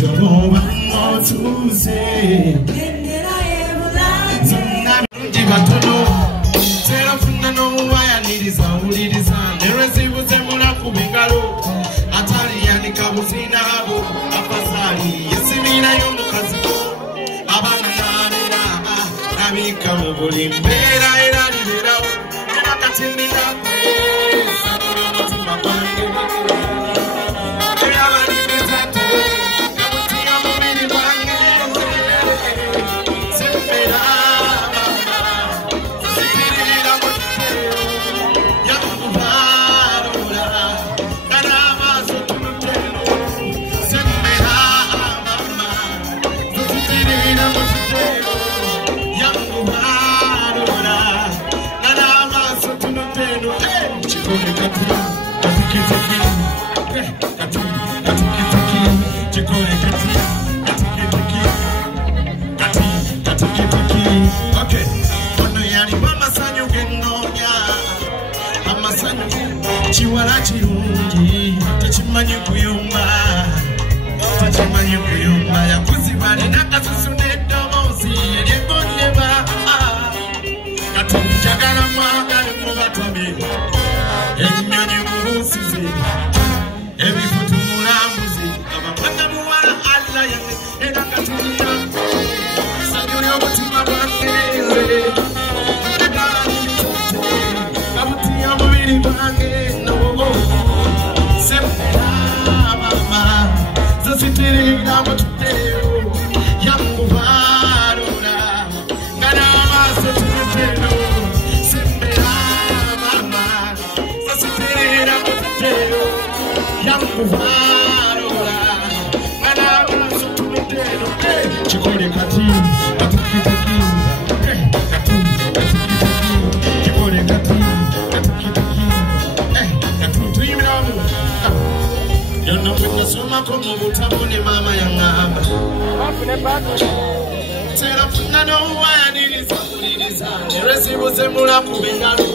Chitoba Motuze Nunji Batono Serafuna no Waya Nidisa Udisa Neresibu Zemula Kubingalo Atari Yani Kabusina Habu Apasari Yesimina Yomukazuko Abanana Nabika Mubuli Mbera Irani Berao Nakatini Nakwe Okay, ono yali mama sanyu genonya amasanyu chiwala chirungi tachimanyi kuyumba yakuzibale nakasusu nedomozi eryegonyeba katumjagala mwagale mubatami enyonyi mubusizi ebifutu mulambuzi abapanga muwala alla yange era katumya sanyo mutima bwange kabutia mubiri bwange no sempera mama zositirira mututero yamubarura ngarama setutero sempera mama zositirira mututero yamubarura ngarama setutero chikole kati Soma como butabone mama yangamba Tera funa no waniriza Neresibu zemula kubengalo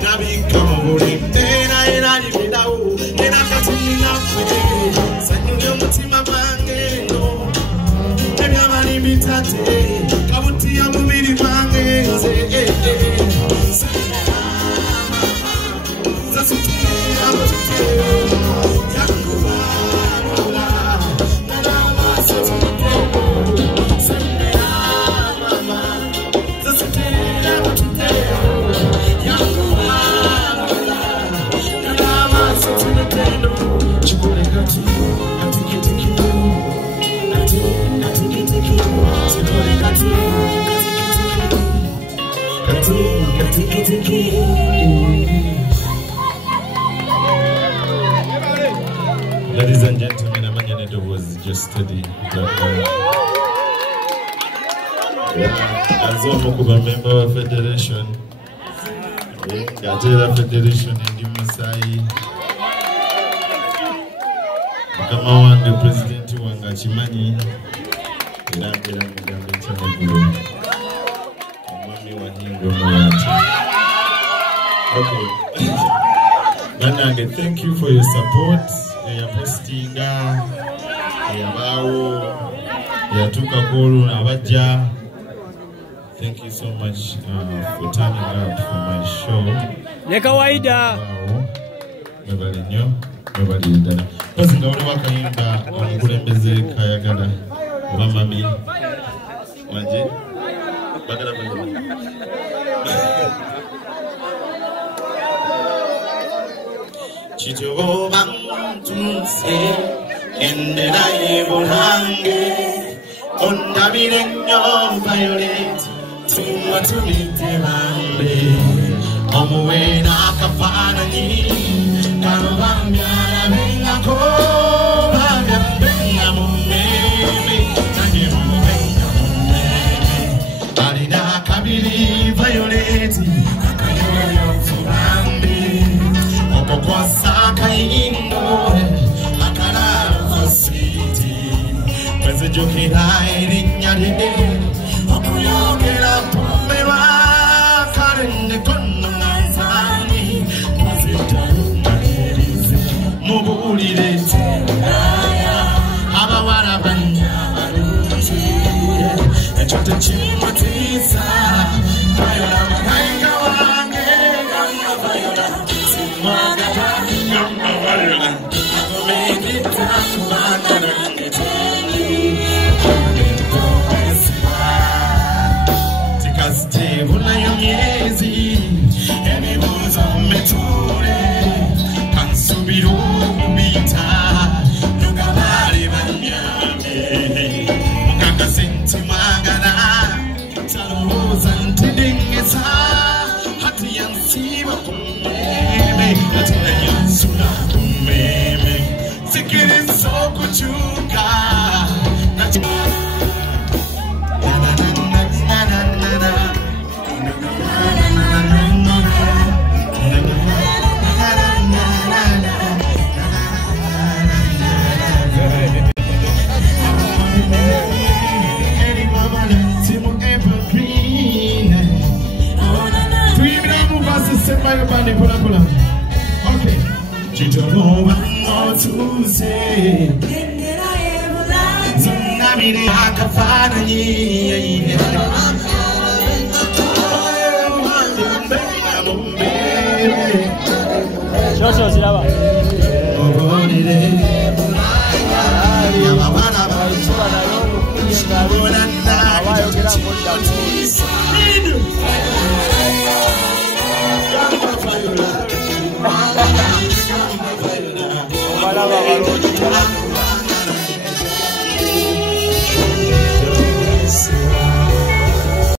Nabika mubuli Tera erani bidawu Kena katini nafwe Sanyuli omutima bange no Ebyamani bitate Kabuti ya mubiri bange Sanyula mama Zasuti ya mututeo Ladies and gentlemen, Amanyanedo was just studying as a member of Federation, Gajera Federation in the Masai. Kama the president Wangachimani, okay. Nanage, thank you for your support. Ya postinga, ya bao, ya tukakuru na waja. Thank you so much for turning up for my show. Nekawaida. Mebali nyo, mebali dada. Basi ngaone wakaimba kulembeze kayagada. Mami, waje. Bagara bagara. Chitoba Motuze Endera Ebolange Ondabirenyo Violet Tumwa tumite bambe Omuwena kafana ni Karubambia venga ko Babia venga mumeme Nanye mumenga mumeme Alina kabili Violet Akayoyo tubambe Kwa saka ino Akana zositi Mweze jokira irinyari Okuyogera pomeba Karende kono nazani Mweze taruna erize Mubulire tenaya Abawa chote chimotisa Viola makaika wange Gamba Viola Simagata Gamba Viola Akomekita kumanda rangeteni Akomekito esiwa Tikaste hula yonyezi Eni buza meture Kansubiru kubita Nukabari banyame Mukaka sinti magana Taluza ntidingesa Hati yansiba kumeme Hatina yansula kumeme Sikiri soko chuka Okay. You don't know what more to say. Zinamini hakafana ye. Shosho silaba. Viola.